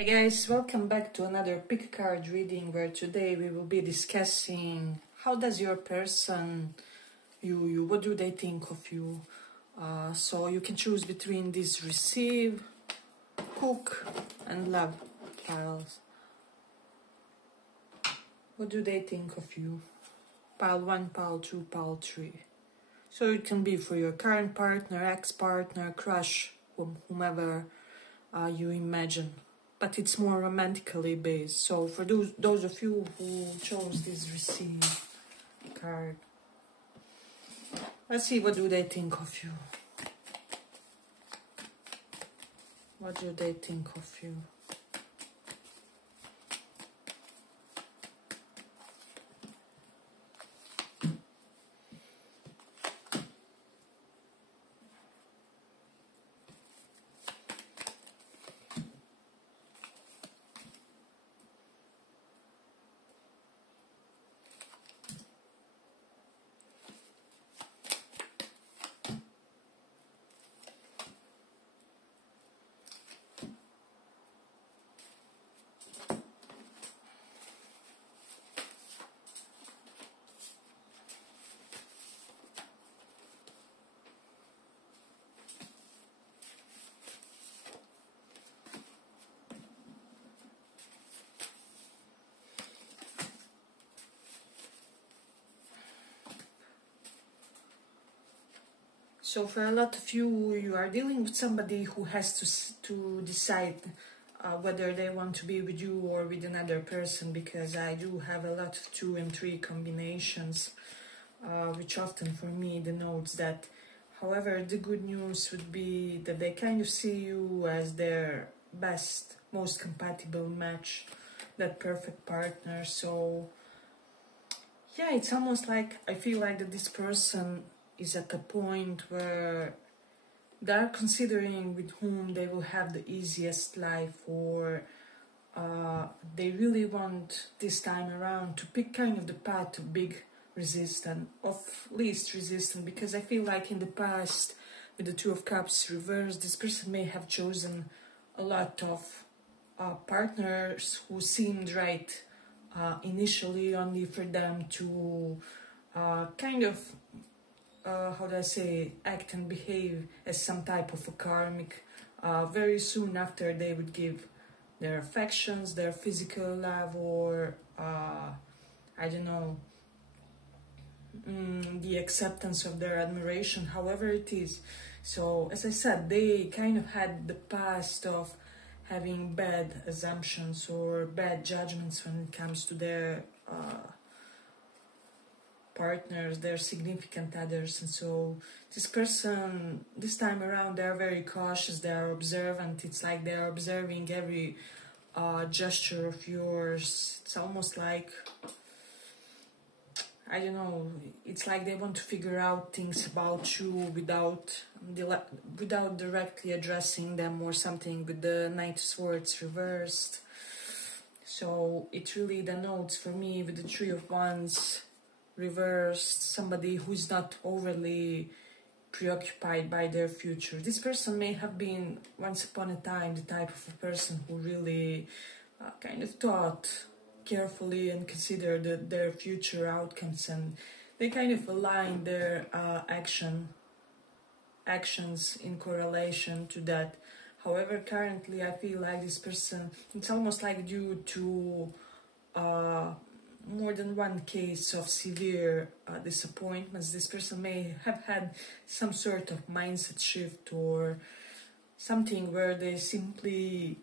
Hey guys, welcome back to another pick card reading where today we will be discussing how does your person what do they think of you. So you can choose between these receive, cook and love piles. What do they think of you? Pile 1, pile 2, pile 3. So it can be for your current partner, ex-partner, crush, whomever you imagine. But it's more romantically based. So for those of you who chose this receive card, let's see what do they think of you. What do they think of you? So for a lot of you, you are dealing with somebody who has to decide whether they want to be with you or with another person, because I do have a lot of 2 and 3 combinations, which often for me denotes that. However, the good news would be that they kind of see you as their best, most compatible match, that perfect partner. So yeah, it's almost like I feel like that this person is at a point where they're considering with whom they will have the easiest life, or they really want this time around to pick kind of the path of least resistance, because I feel like in the past with the 2 of Cups reversed, this person may have chosen a lot of partners who seemed right initially, only for them to kind of how do I say, act and behave as some type of a karmic very soon after they would give their affections, their physical love, or I don't know, the acceptance of their admiration, however it is. So as I said, they kind of had the past of having bad assumptions or bad judgments when it comes to their partners, their significant others. And so this person, this time around, they're very cautious, they're observant. It's like they're observing every gesture of yours. It's almost like, I don't know, it's like they want to figure out things about you without directly addressing them or something, with the Knight of Swords reversed. So it really denotes for me with the 3 of Wands reversed somebody who's not overly preoccupied by their future. This person may have been once upon a time the type of a person who really kind of thought carefully and considered their future outcomes, and they kind of align their actions in correlation to that. However, currently I feel like this person, it's almost like due to more than one case of severe disappointments, this person may have had some sort of mindset shift or something where they simply,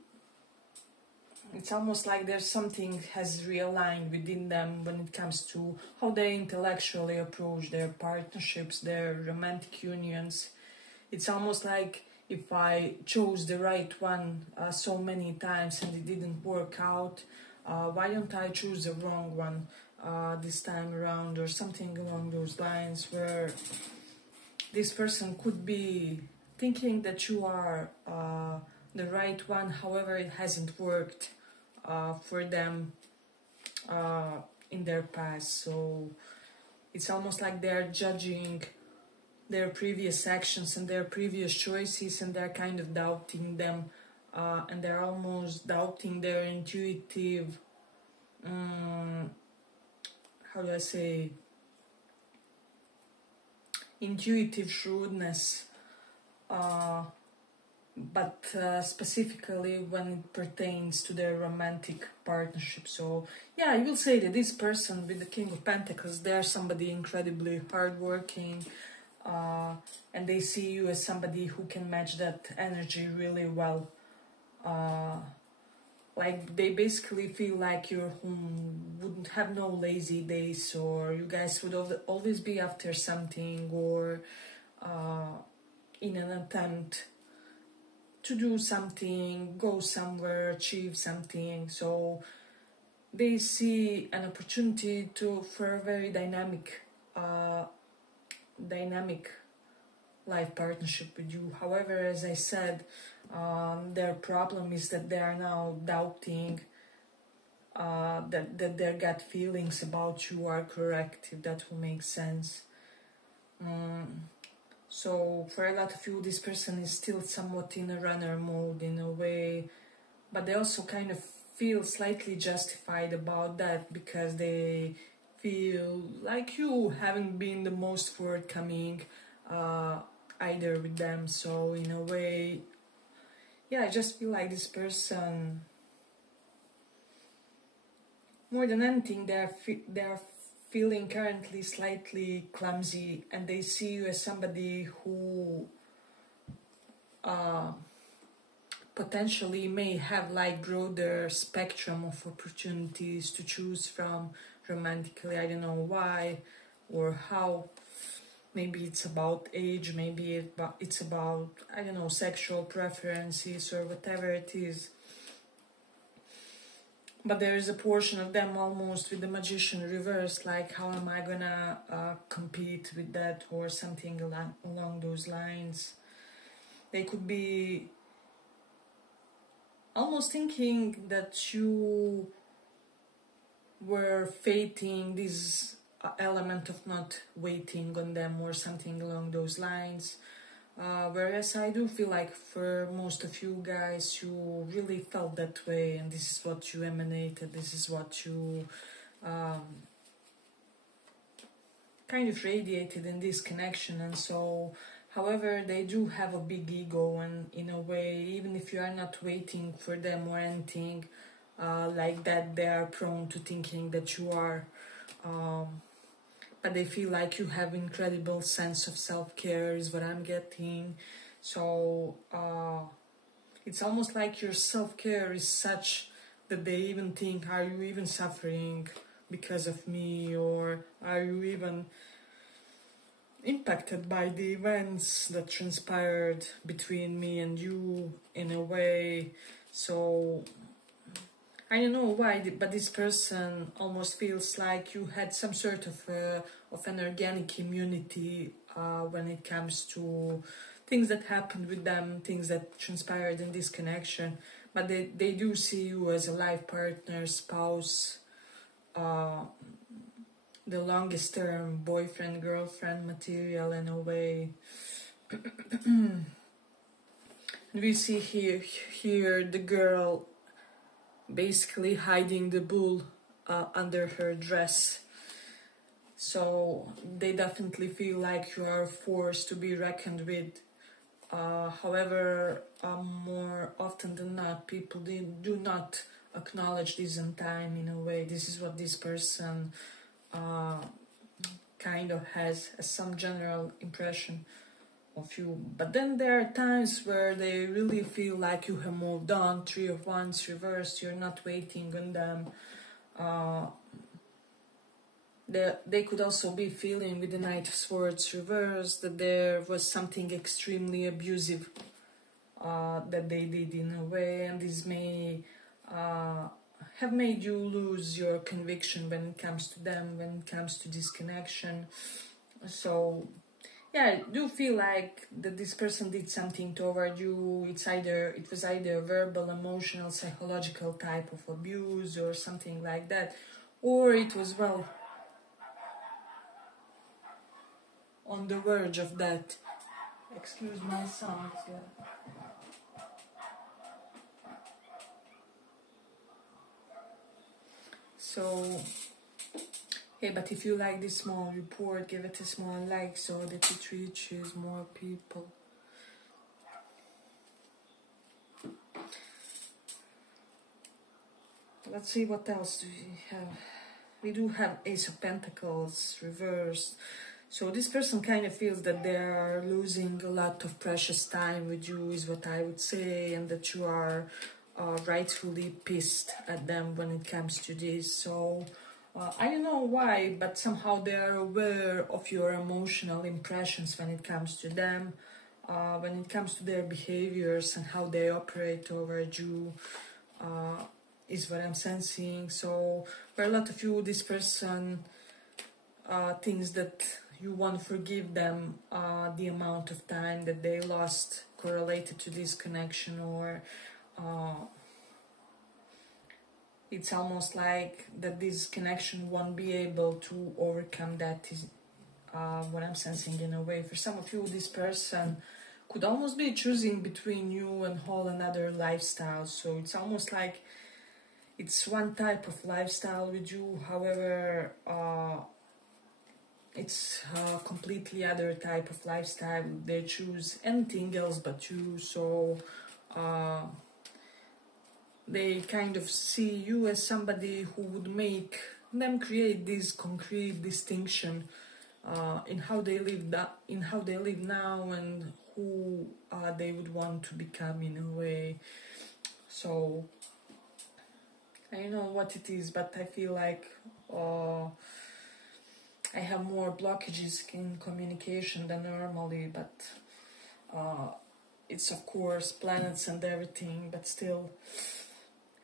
it's almost like there's something has realigned within them when it comes to how they intellectually approach their partnerships, their romantic unions. It's almost like if I chose the right one so many times and it didn't work out, why don't I choose the wrong one this time around, or something along those lines, where this person could be thinking that you are the right one. However, it hasn't worked for them in their past. So it's almost like they're judging their previous actions and their previous choices, and they're kind of doubting them and they're almost doubting their intuitive, how do I say, intuitive shrewdness, but specifically when it pertains to their romantic partnership. So yeah, I will say that this person with the King of Pentacles, they're somebody incredibly hardworking, and they see you as somebody who can match that energy really well. Like they basically feel like you're who wouldn't have no lazy days, or you guys would always be after something, or in an attempt to do something, go somewhere, achieve something. So they see an opportunity for a very dynamic life partnership with you. However, as I said, their problem is that they are now doubting that their gut feelings about you are correct, if that will make sense. So for a lot of you, this person is still somewhat in a runner mode in a way, but they also kind of feel slightly justified about that, because they feel like you haven't been the most forthcoming either with them. So in a way, yeah, I just feel like this person, more than anything, they're feeling currently slightly clumsy, and they see you as somebody who potentially may have like broader spectrum of opportunities to choose from romantically. I don't know why or how. Maybe it's about age, maybe it's about, I don't know, sexual preferences or whatever it is. But there is a portion of them almost with the Magician reversed, like how am I gonna compete with that, or something along those lines. They could be almost thinking that you were fating this element of not waiting on them or something along those lines. Whereas I do feel like for most of you guys, you really felt that way, and this is what you emanated, this is what you kind of radiated in this connection. And so, however, they do have a big ego, and in a way, even if you are not waiting for them or anything like that, they are prone to thinking that you are. But they feel like you have incredible sense of self-care is what I'm getting. So it's almost like your self-care is such that they even think, are you even suffering because of me, or are you even impacted by the events that transpired between me and you in a way. So I don't know why, but this person almost feels like you had some sort of an organic immunity when it comes to things that happened with them, things that transpired in this connection. But they do see you as a life partner, spouse, the longest term boyfriend, girlfriend material in a way. And we see here the girl basically hiding the bull under her dress. So they definitely feel like you are a force to be reckoned with. However, more often than not, people do not acknowledge this in time in a way. This is what this person kind of has as some general impression of you. But then there are times where they really feel like you have moved on. 3 of Wands reversed, you're not waiting on them. They could also be feeling with the Knight of Swords reversed that there was something extremely abusive that they did in a way, and this may have made you lose your conviction when it comes to them, when it comes to this connection. So yeah, I do feel like that this person did something toward you. It was either verbal, emotional, psychological type of abuse or something like that, or it was, well, on the verge of that. Excuse my sounds, yeah. So, hey, but if you like this small report, give it a small like so that it reaches more people. Let's see what else do we have. We do have Ace of Pentacles reversed. So this person kind of feels that they are losing a lot of precious time with you, is what I would say, and that you are rightfully pissed at them when it comes to this. So I don't know why, but somehow they are aware of your emotional impressions when it comes to them, when it comes to their behaviors and how they operate over you. Is what I'm sensing. So for a lot of you, this person thinks that you want to forgive them the amount of time that they lost correlated to this connection, or it's almost like that this connection won't be able to overcome that, is what I'm sensing in a way. For some of you, this person could almost be choosing between you and whole another lifestyle. So it's almost like it's one type of lifestyle with you, however, it's a completely other type of lifestyle. They choose anything else but you, so they kind of see you as somebody who would make them create this concrete distinction in how they live now and who they would want to become in a way. So I don't know what it is, but I feel like I have more blockages in communication than normally, but it's of course planets and everything, but still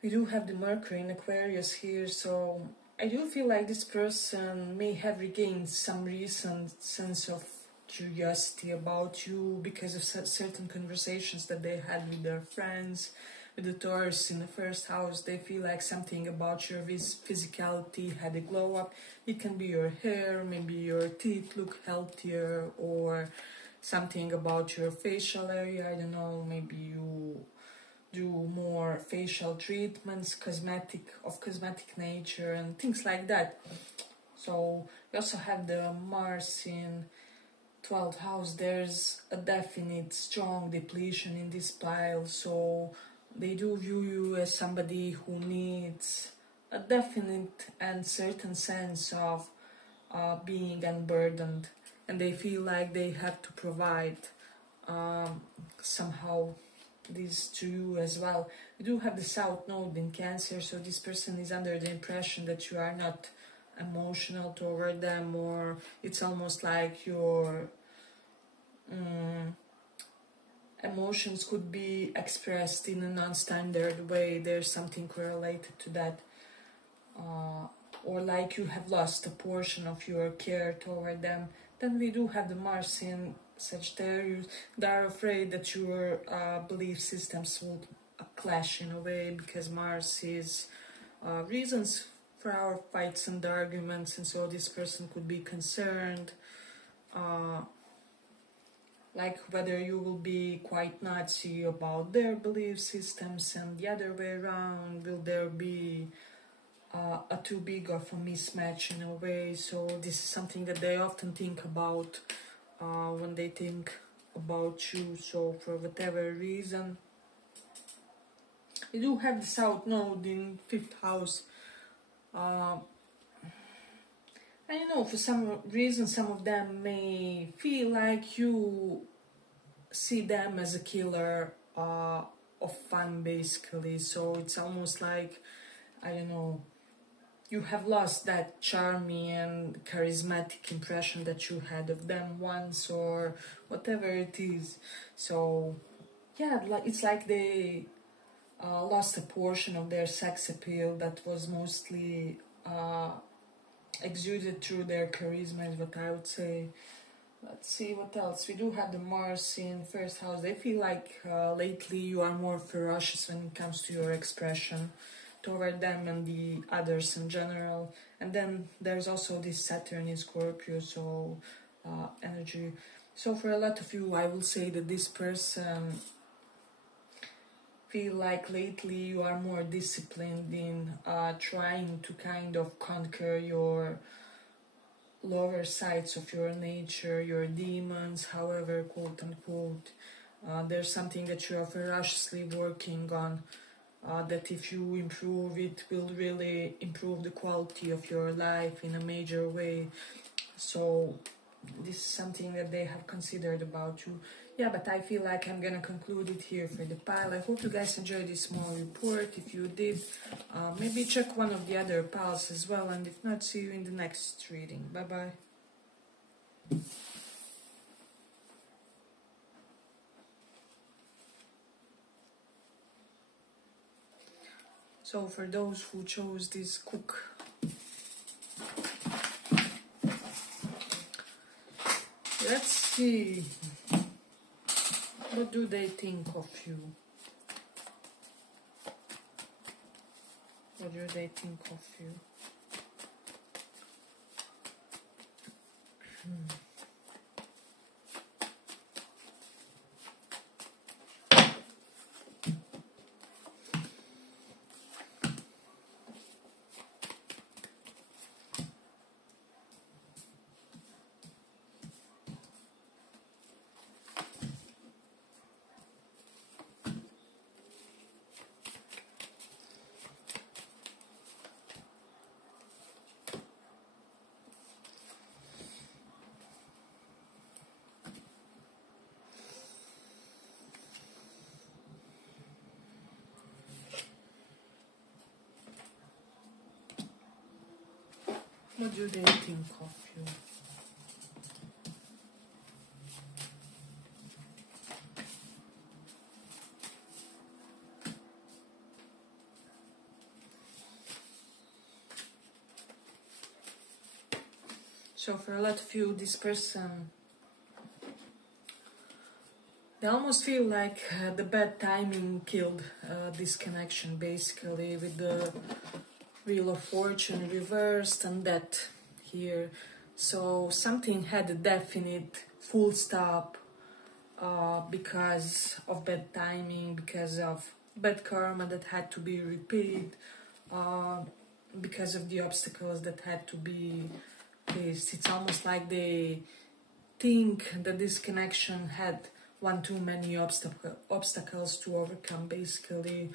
we do have the Mercury in Aquarius here, so I do feel like this person may have regained some recent sense of curiosity about you because of certain conversations that they had with their friends. With the Taurus in the first house, they feel like something about your physicality had a glow up. It can be your hair, maybe your teeth look healthier, or something about your facial area. I don't know, maybe you do more facial treatments, cosmetic nature and things like that. So we also have the Mars in 12th house. There's a definite strong depletion in this pile, so they do view you as somebody who needs a definite and certain sense of being unburdened, and they feel like they have to provide somehow this to you as well. We do have the South Node in Cancer, so this person is under the impression that you are not emotional toward them, or it's almost like your emotions could be expressed in a non-standard way. There's something correlated to that, or like you have lost a portion of your care toward them. Then we do have the Mars in Sagittarius. They are afraid that your belief systems will clash in a way, because Mars is reasons for our fights and arguments, and so this person could be concerned like whether you will be quite Nazi about their belief systems, and the other way around, will there be a too big of a mismatch in a way. So this is something that they often think about when they think about you. So for whatever reason, you do have the South Node in 5th house. I don't know, for some reason some of them may feel like you see them as a killer of fun, basically. So it's almost like, I don't know, you have lost that charming and charismatic impression that you had of them once, or whatever it is. So yeah, it's like they lost a portion of their sex appeal that was mostly exuded through their charisma, is what I would say. Let's see what else. We do have the Mars in 1st house. They feel like lately you are more ferocious when it comes to your expression toward them and the others in general. And then there's also this Saturn in Scorpio, so energy. So for a lot of you, I will say that this person feel like lately you are more disciplined in trying to kind of conquer your lower sides of your nature, your demons, however, quote unquote. There's something that you are ferociously working on, that if you improve, it will really improve the quality of your life in a major way. So this is something that they have considered about you. Yeah, but I feel like I'm gonna conclude it here for the pile. I hope you guys enjoyed this small report. If you did, maybe check one of the other piles as well, and if not, see you in the next reading. Bye bye. So for those who chose this cook, let's see, what do they think of you? What do they think of you? What do they think of you? So for a lot of you, this person, they almost feel like the bad timing killed this connection, basically, with the Wheel of Fortune reversed and death here. So something had a definite full stop because of bad timing, because of bad karma that had to be repaid, because of the obstacles that had to be faced. It's almost like they think that this connection had one too many obstacles to overcome, basically.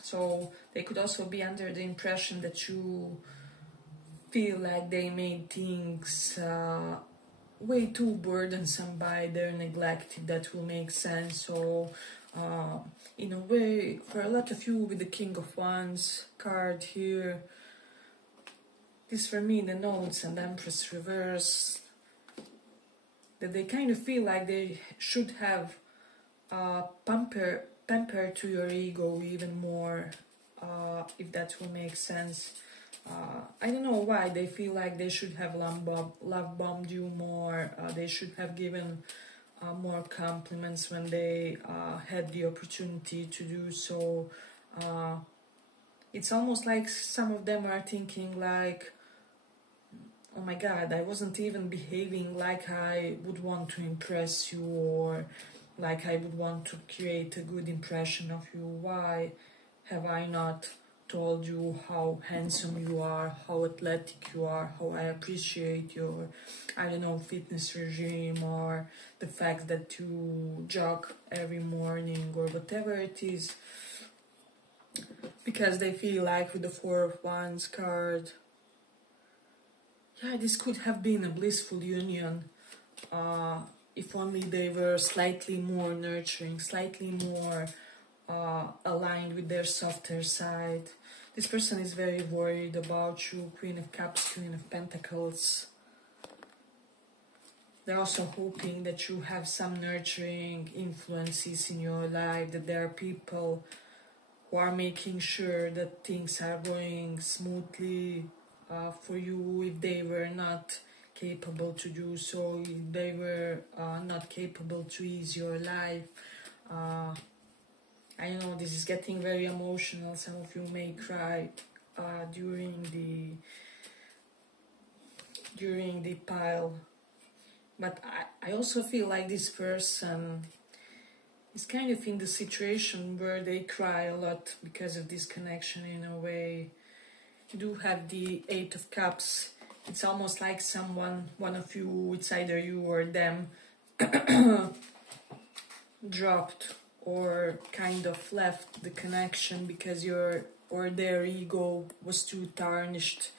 So they could also be under the impression that you feel like they made things way too burdensome by their neglect, if that will make sense. So in a way, for a lot of you, with the King of Wands card here, this for me, the Notes and Empress reverse, that they kind of feel like they should have pamper to your ego even more, if that will make sense. I don't know why they feel like they should have love bombed you more. They should have given more compliments when they had the opportunity to do so. It's almost like some of them are thinking like, oh my god, I wasn't even behaving like I would want to impress you, or like I would want to create a good impression of you. Why have I not told you how handsome you are, how athletic you are, how I appreciate your, I don't know, fitness regime, or the fact that you jog every morning, or whatever it is. Because they feel like with the Four of Wands card, yeah, this could have been a blissful union, if only they were slightly more nurturing, slightly more aligned with their softer side. This person is very worried about you, Queen of Cups, Queen of Pentacles. They're also hoping that you have some nurturing influences in your life, that there are people who are making sure that things are going smoothly for you if they were not capable to do so, if they were not capable to ease your life. I know this is getting very emotional. Some of you may cry during the pile, but I also feel like this person is kind of in the situation where they cry a lot because of this connection in a way. You do have the Eight of Cups. It's almost like someone, one of you, it's either you or them, dropped or kind of left the connection because your or their ego was too tarnished,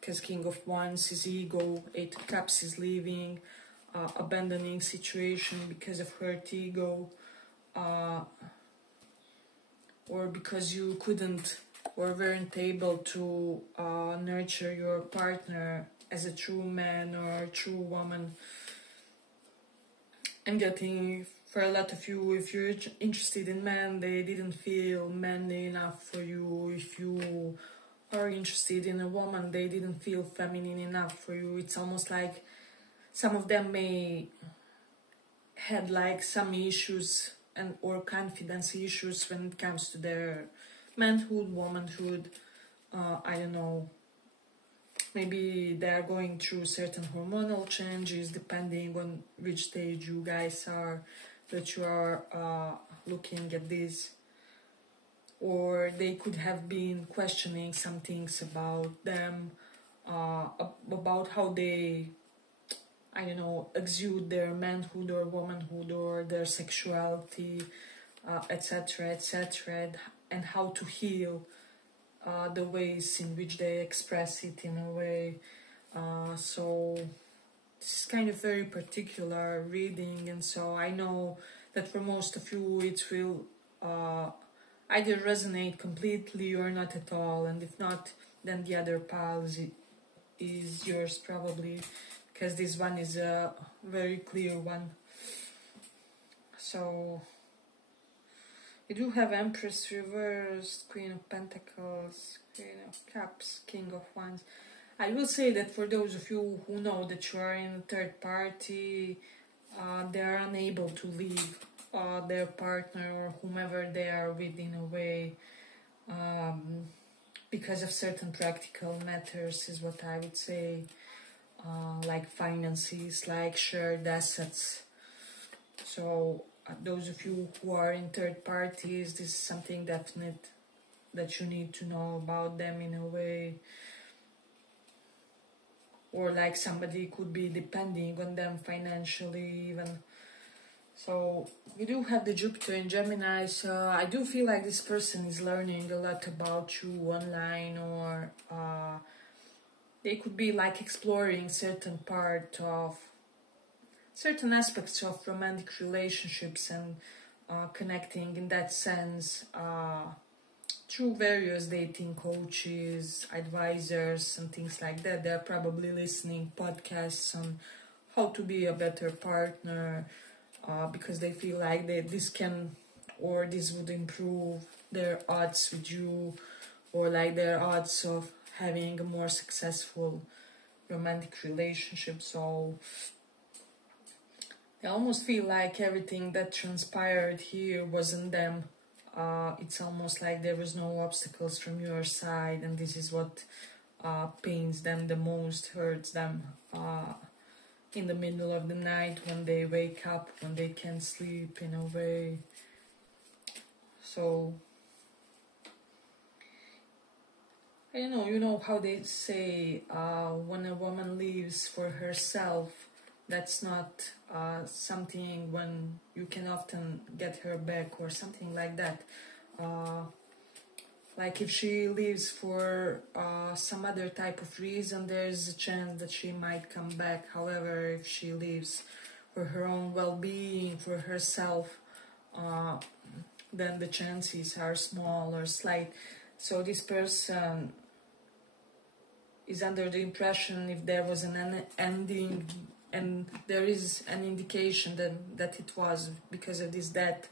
because King of Wands is ego, Eight of Cups is leaving, abandoning situation because of hurt ego, or because you couldn't or weren't able to nurture your partner as a true man or a true woman. I'm getting, for a lot of you, if you're interested in men, they didn't feel manly enough for you. If you are interested in a woman, they didn't feel feminine enough for you. It's almost like some of them may had like some issues and or confidence issues when it comes to their manhood, womanhood. I don't know. Maybe they are going through certain hormonal changes depending on which stage you guys are, that you are looking at this. Or they could have been questioning some things about them, about how they, I don't know, exude their manhood or womanhood or their sexuality, etc., etc., and how to heal the ways in which they express it in a way. So this is kind of very particular reading, and so I know that for most of you it will either resonate completely or not at all, and if not, then the other pile is yours probably, because this one is a very clear one. So you do have Empress reversed, Queen of Pentacles, Queen of Cups, King of Wands. I will say that for those of you who know that you are in a third party, they are unable to leave their partner or whomever they are with in a way, because of certain practical matters, is what I would say, like finances, like shared assets. So those of you who are in third parties, this is something definite that you need to know about them in a way. Or like somebody could be depending on them financially even. So we do have the Jupiter in Gemini, so I do feel like this person is learning a lot about you online, or they could be like exploring certain aspects of romantic relationships and connecting in that sense through various dating coaches, advisors and things like that. They're probably listening podcasts on how to be a better partner, because they feel like this would improve their odds with you, or like their odds of having a more successful romantic relationship. So I almost feel like everything that transpired here wasn't them. It's almost like there was no obstacles from your side, and this is what pains them the most, hurts them in the middle of the night when they wake up, when they can't sleep in a way. So I don't know, you know how they say when a woman lives for herself, that's not something when you can often get her back or something like that. Like if she leaves for some other type of reason, there's a chance that she might come back. However, if she leaves for her own well-being, for herself, then the chances are small or slight. So this person is under the impression if there was an ending, and there is an indication that it was because of this death,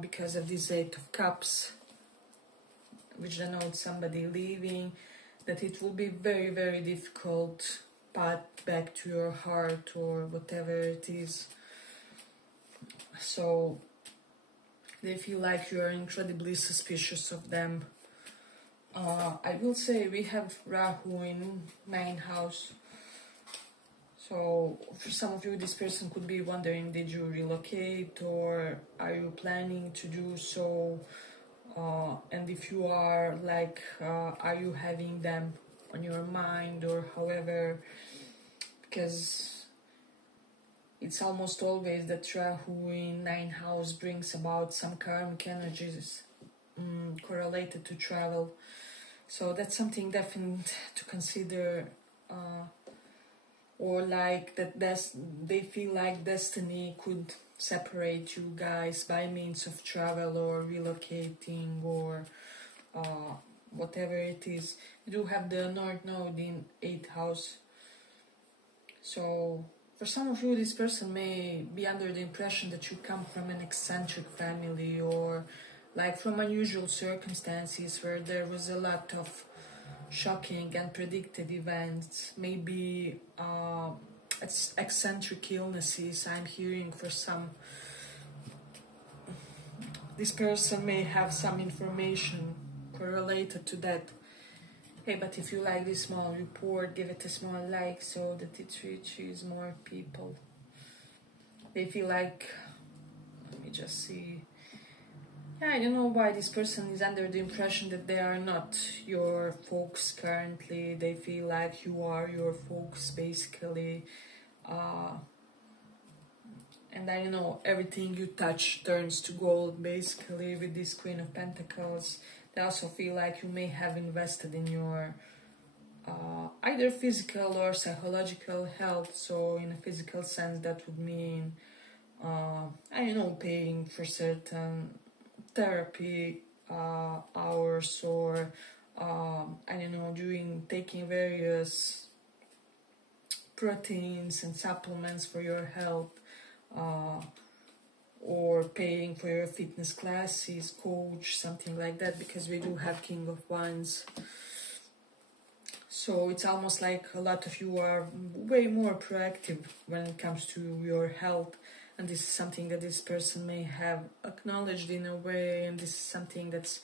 because of this Eight of Cups, which denotes somebody leaving, that it will be very, very difficult path back to your heart or whatever it is. So they feel like you are incredibly suspicious of them. I will say we have Rahu in main house. So for some of you, this person could be wondering, did you relocate or are you planning to do so? And if you are, like, are you having them on your mind or however? Because it's almost always that Rahu in 9th house brings about some karmic energies correlated to travel. So that's something definite to consider. Or like that they feel like destiny could separate you guys by means of travel or relocating or whatever it is. You do have the North Node in 8th house. So for some of you, this person may be under the impression that you come from an eccentric family or like from unusual circumstances where there was a lot of shocking and predicted events, maybe eccentric illnesses. I'm hearing for some. This person may have some information correlated to that. Hey, but if you like this small report, give it a small like so that it reaches more people. They feel like, let me just see. Yeah, you know why this person is under the impression that they are not your folks currently. They feel like you are your folks, basically. And I know everything you touch turns to gold, basically, with this Queen of Pentacles. They also feel like you may have invested in your either physical or psychological health. So in a physical sense, that would mean, I don't know, paying for certain therapy hours or I don't know, taking various proteins and supplements for your health, or paying for your fitness classes, coach, something like that, because we do have King of Wands. So it's almost like a lot of you are way more proactive when it comes to your health. And this is something that this person may have acknowledged in a way, and this is something that's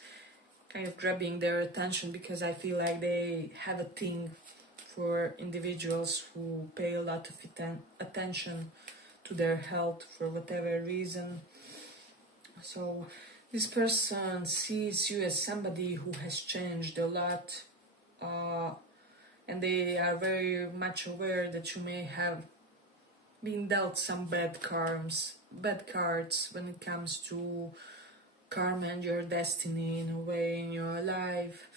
kind of grabbing their attention, because I feel like they have a thing for individuals who pay a lot of attention to their health for whatever reason. So this person sees you as somebody who has changed a lot, and they are very much aware that you may have been dealt some bad cards when it comes to karma and your destiny in a way in your life,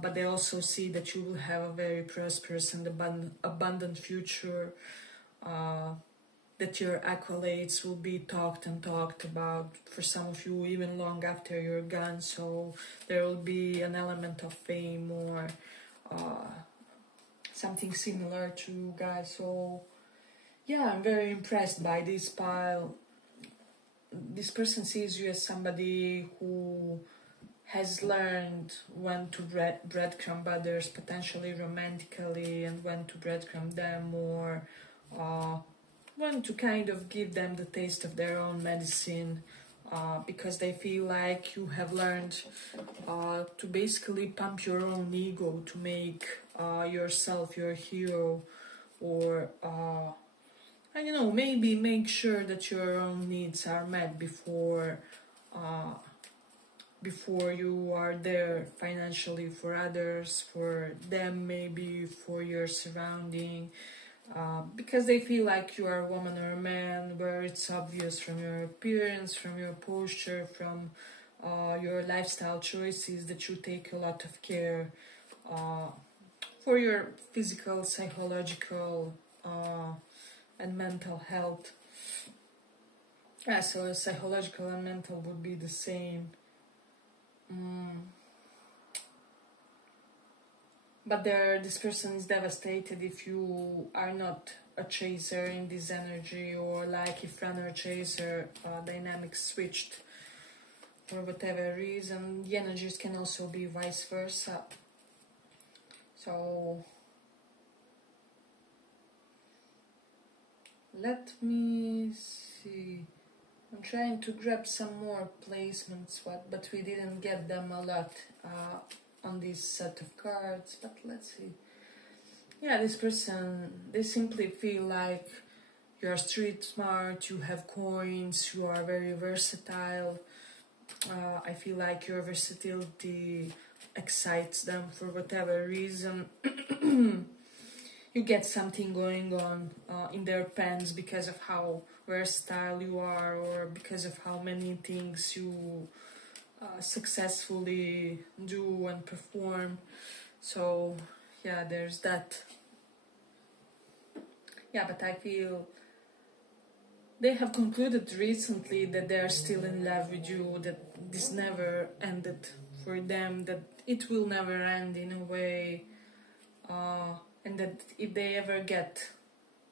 but they also see that you will have a very prosperous and abundant future, that your accolades will be talked about for some of you even long after you're gone. So there will be an element of fame or something similar to you guys. So yeah, I'm very impressed by this pile. This person sees you as somebody who has learned when to breadcrumb others, potentially romantically, and when to breadcrumb them, or when to kind of give them the taste of their own medicine, because they feel like you have learned to basically pump your own ego, to make yourself your hero, or I don't know, maybe make sure that your own needs are met before you are there financially for others, for them, maybe for your surrounding, because they feel like you are a woman or a man, where it's obvious from your appearance, from your posture, from your lifestyle choices, that you take a lot of care for your physical, psychological, and mental health. Yeah, so psychological and mental would be the same. But this person is devastated if you are not a chaser in this energy, or like if runner-chaser dynamics switched for whatever reason. The energies can also be vice versa. So let me see. I'm trying to grab some more placements, but we didn't get them a lot on this set of cards. But let's see. yeah, this person, they simply feel like you are street smart, you have coins, you are very versatile. I feel like your versatility excites them for whatever reason. You get something going on in their pants because of how versatile you are, or because of how many things you successfully do and perform. So yeah, there's that. Yeah, but I feel they have concluded recently that they are still in love with you, that this never ended for them, that it will never end in a way, and that if they ever get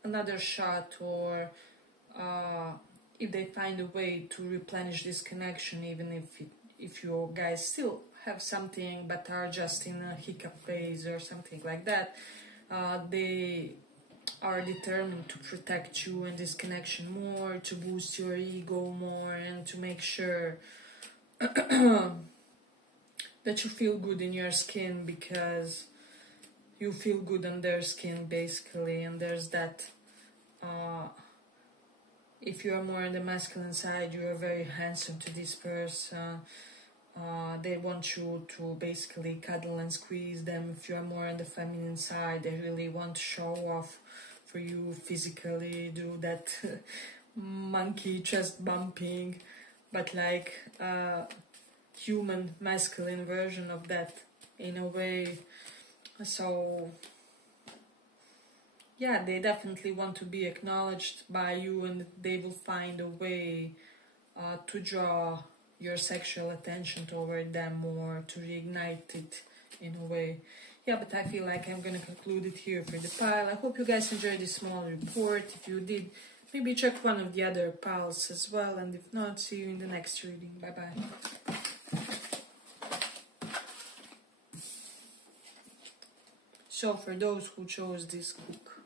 another shot, or if they find a way to replenish this connection, even if you guys still have something but are just in a hiccup phase or something like that, they are determined to protect you and this connection more, to boost your ego more, and to make sure that you feel good in your skin, because you feel good on their skin basically. And there's that, if you are more on the masculine side, you are very handsome to this person. They want you to basically cuddle and squeeze them. If you are more on the feminine side, they really want to show off for you physically, do that monkey chest bumping, but like human masculine version of that in a way. So yeah, they definitely want to be acknowledged by you, and they will find a way to draw your sexual attention toward them more, to reignite it in a way. Yeah, but I feel like I'm gonna conclude it here for the pile. I hope you guys enjoyed this small report. If you did, maybe check one of the other piles as well, and if not, see you in the next reading. Bye bye. So for those who chose this book,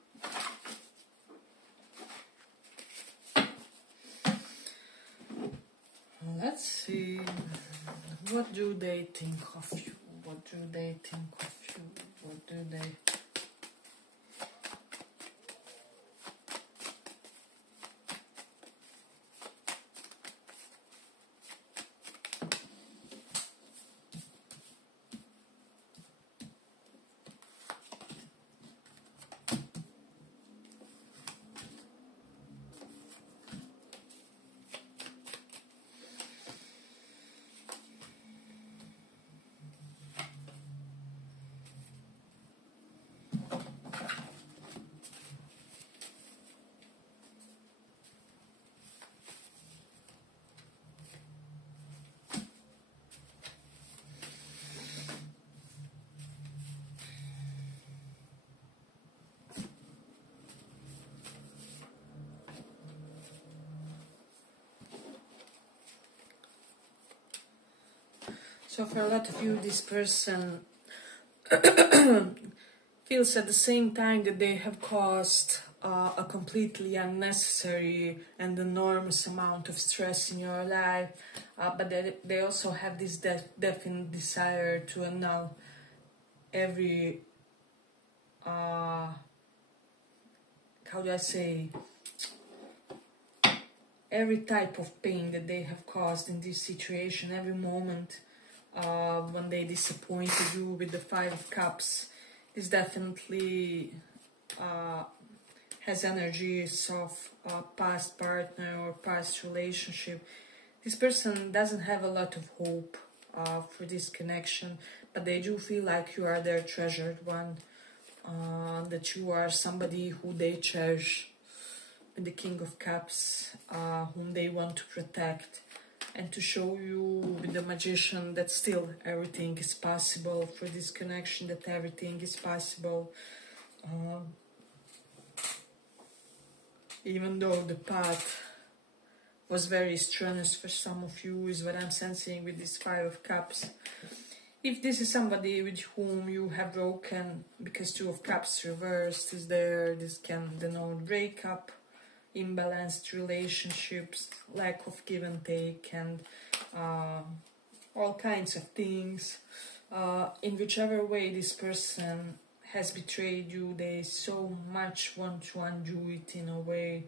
let's see, what do they think of you? What do they think of you? What do they... So for a lot of you, this person feels at the same time that they have caused a completely unnecessary and enormous amount of stress in your life, but they also have this definite desire to annul every, how do I say, every type of pain that they have caused in this situation, every moment when they disappointed you with the Five of Cups. This definitely has energies of a past partner or past relationship. This person doesn't have a lot of hope for this connection, but they do feel like you are their treasured one, that you are somebody who they cherish, the King of Cups, whom they want to protect, and to show you with the Magician that still everything is possible for this connection, that everything is possible. Even though the path was very strenuous for some of you, is what I'm sensing with this Five of Cups. If this is somebody with whom you have broken, because Two of Cups reversed is there, this can denote breakup, imbalanced relationships, lack of give and take, and all kinds of things. In whichever way this person has betrayed you, they so much want to undo it in a way,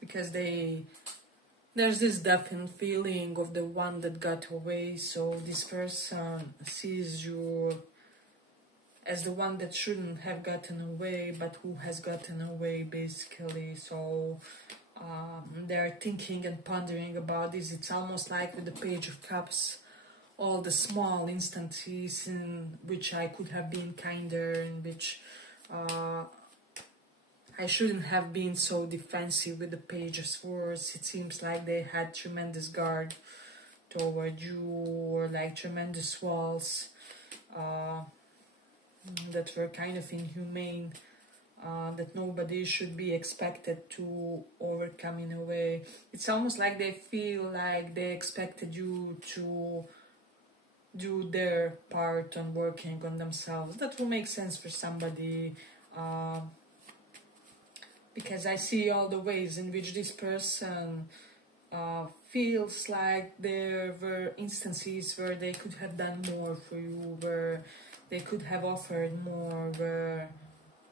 because there's this definite feeling of the one that got away. So this person sees you as the one that shouldn't have gotten away, but who has gotten away, basically. So they're thinking and pondering about this. It's almost like with the Page of Cups, all the small instances in which I could have been kinder, in which I shouldn't have been so defensive with the Page of Swords. It seems like they had tremendous guard toward you, or like tremendous walls that were kind of inhumane, that nobody should be expected to overcome in a way. It's almost like they feel like they expected you to do their part on working on themselves. That will make sense for somebody, because I see all the ways in which this person feels like there were instances where they could have done more for you, where they could have offered more, where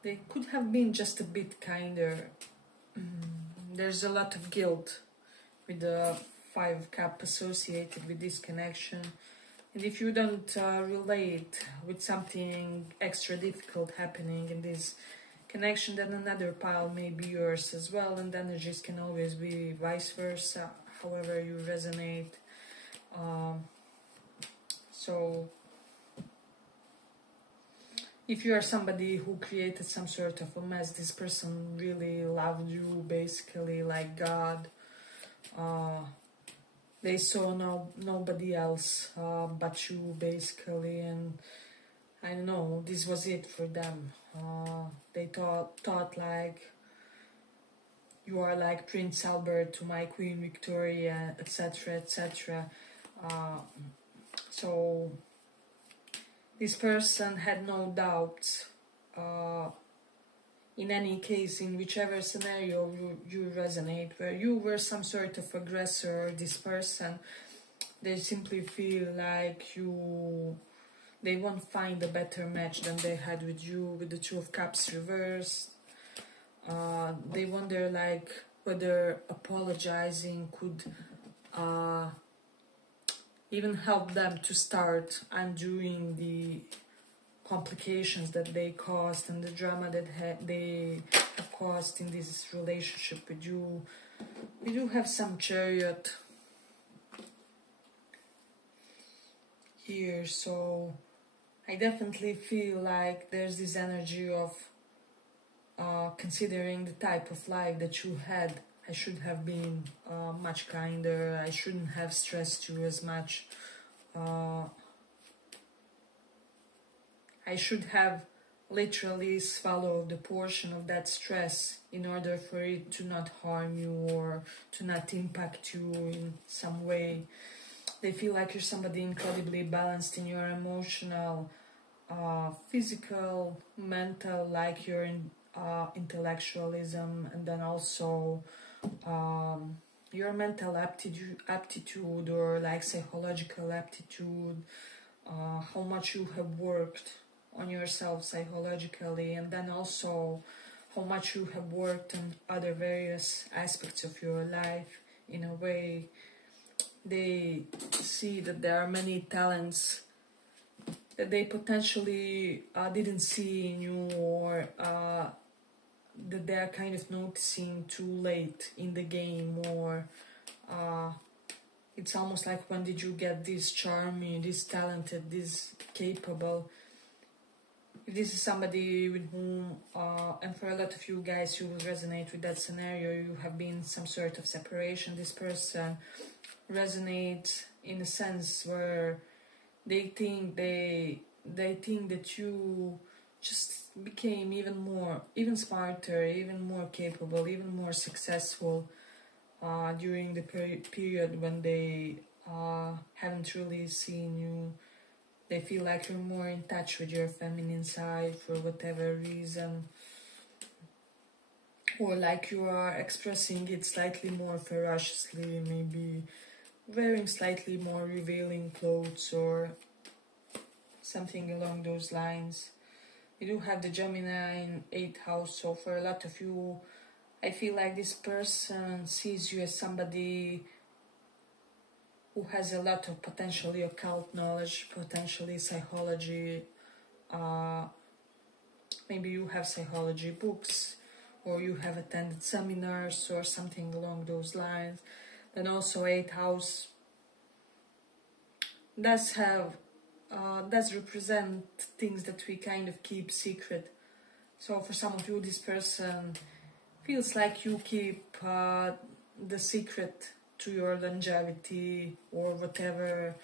they could have been just a bit kinder. There's a lot of guilt with the Five of Cups associated with this connection. And if you don't relate with something extra difficult happening in this connection, then another pile may be yours as well, and the energies can always be vice versa, however you resonate. So if you are somebody who created some sort of a mess, this person really loved you, basically, like God. They saw nobody else but you, basically, and I don't know, this was it for them. They thought like you are like Prince Albert to my Queen Victoria, etc., etc. So this person had no doubts. In any case, in whichever scenario you resonate, where you were some sort of aggressor, this person, they simply feel like they won't find a better match than they had with you, with the Two of Cups reversed. They wonder like whether apologizing could even help them to start undoing the complications that they caused and the drama that they have caused in this relationship with you. We do have some Chariot here, so I definitely feel like there's this energy of considering the type of life that you had. I should have been much kinder. I shouldn't have stressed you as much. I should have literally swallowed the portion of that stress in order for it to not harm you or to not impact you in some way. They feel like you're somebody incredibly balanced in your emotional, physical, mental, like your intellectualism, and then also your mental aptitude or like psychological aptitude, how much you have worked on yourself psychologically, and then also how much you have worked on other various aspects of your life. In a way, they see that there are many talents that they potentially didn't see in you, or that they are kind of noticing too late in the game, or it's almost like, when did you get this charming, this talented, this capable? If this is somebody with whom, and for a lot of you guys who will resonate with that scenario, you have been some sort of separation. This person resonates in a sense where they think that you just became even smarter, even more capable, even more successful during the period when they haven't really seen you. They feel like you're more in touch with your feminine side for whatever reason, or like you are expressing it slightly more ferociously, maybe wearing slightly more revealing clothes or something along those lines. You do have the Gemini in 8th house, so for a lot of you, I feel like this person sees you as somebody who has a lot of potentially occult knowledge, potentially psychology. Maybe you have psychology books, or you have attended seminars or something along those lines. Then also 8th house does represent things that we kind of keep secret. So for some of you, this person feels like you keep the secret to your longevity or whatever,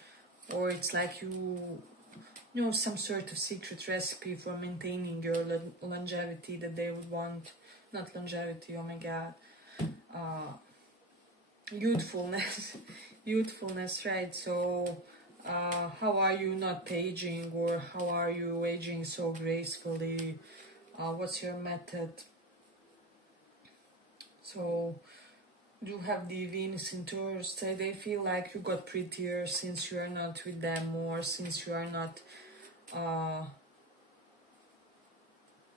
or it's like you know some sort of secret recipe for maintaining your longevity that they would want. Not longevity, oh my god, youthfulness. Youthfulness, right? So how are you not aging, or how are you aging so gracefully? What's your method? So you have the Venus in Taurus. They feel like you got prettier since you are not with them, or since you are not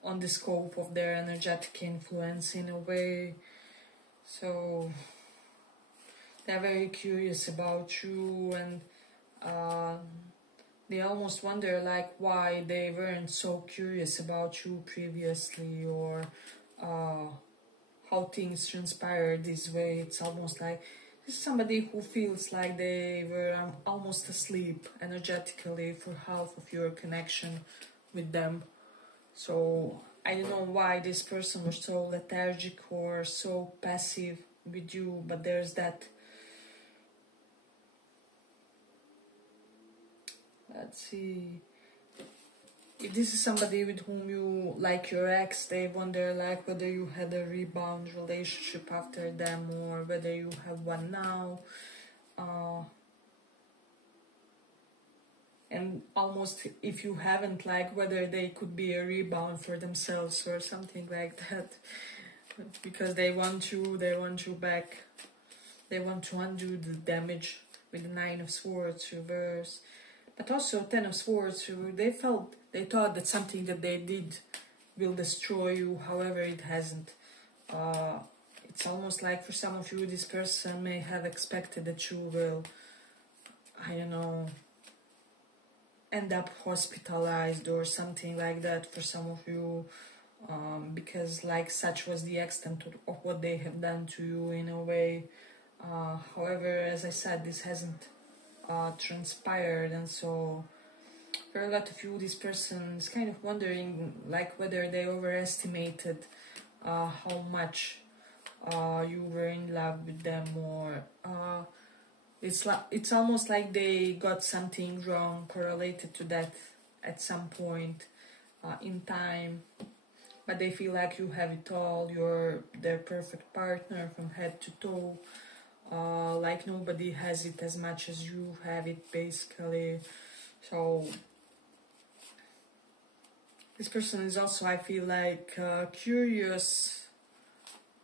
on the scope of their energetic influence in a way. So they're very curious about you, and they almost wonder like why they weren't so curious about you previously, or how things transpired this way. It's almost like this is somebody who feels like they were almost asleep energetically for half of your connection with them. So I don't know why this person was so lethargic or so passive with you, but there's that. Let's see. If this is somebody with whom you, like your ex, they wonder like whether you had a rebound relationship after them, or whether you have one now. And almost if you haven't, like whether they could be a rebound for themselves or something like that. Because they want you back. They want to undo the damage with the 9 of Swords reverse. But also 10 of Swords, they thought that something that they did will destroy you, however it hasn't. It's almost like for some of you, this person may have expected that you will, I don't know, end up hospitalized or something like that for some of you, because like such was the extent of what they have done to you in a way. However, as I said, this hasn't transpired, and so for a lot of you, this person is kind of wondering like whether they overestimated how much you were in love with them, or it's almost like they got something wrong correlated to that at some point in time, but they feel like you have it all. You're their perfect partner from head to toe. Like nobody has it as much as you have it, basically. So this person is also, I feel like, curious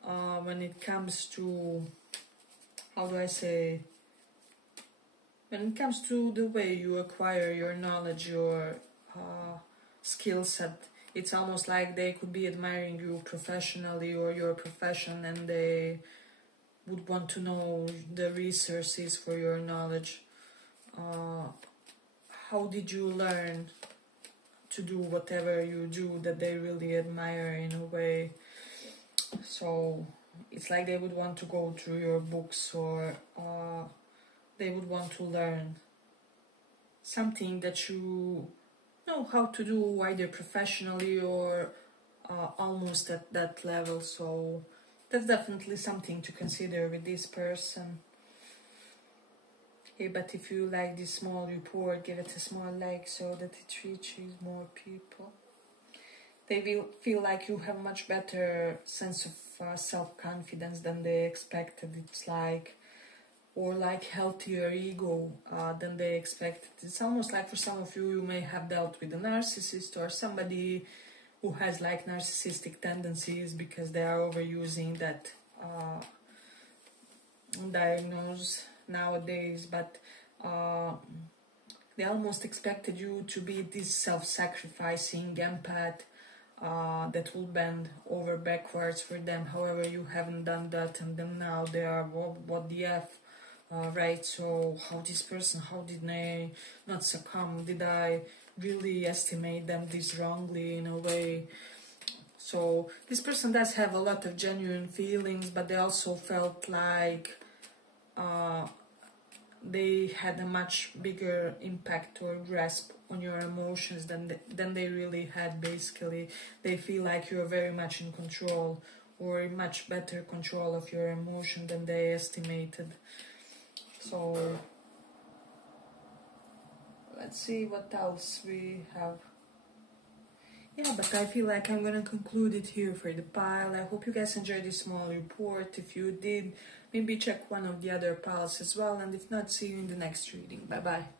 when it comes to, how do I say, when it comes to the way you acquire your knowledge, your skill set. It's almost like they could be admiring you professionally or your profession, and they would want to know the resources for your knowledge. How did you learn to do whatever you do that they really admire in a way? So it's like they would want to go through your books, or they would want to learn something that you know how to do, either professionally or almost at that level. So that's definitely something to consider with this person. Okay, but if you like this small report, give it a small like so that it reaches more people. They will feel like you have much better sense of self-confidence than they expected. It's like, or like healthier ego than they expected. It's almost like for some of you, you may have dealt with a narcissist or somebody who has like narcissistic tendencies because they are overusing that diagnose nowadays. But they almost expected you to be this self-sacrificing empath that will bend over backwards for them. However, you haven't done that, and then now they are what the F, right? So how this person, how did they not succumb? Did I really estimate them this wrongly in a way? So this person does have a lot of genuine feelings, but they also felt like they had a much bigger impact or grasp on your emotions than they really had. Basically, they feel like you're very much in control, or in much better control of your emotion than they estimated. So let's see what else we have. Yeah, but I feel like I'm gonna conclude it here for the pile. I hope you guys enjoyed this small report. If you did, maybe check one of the other piles as well, and if not, see you in the next reading. Bye bye.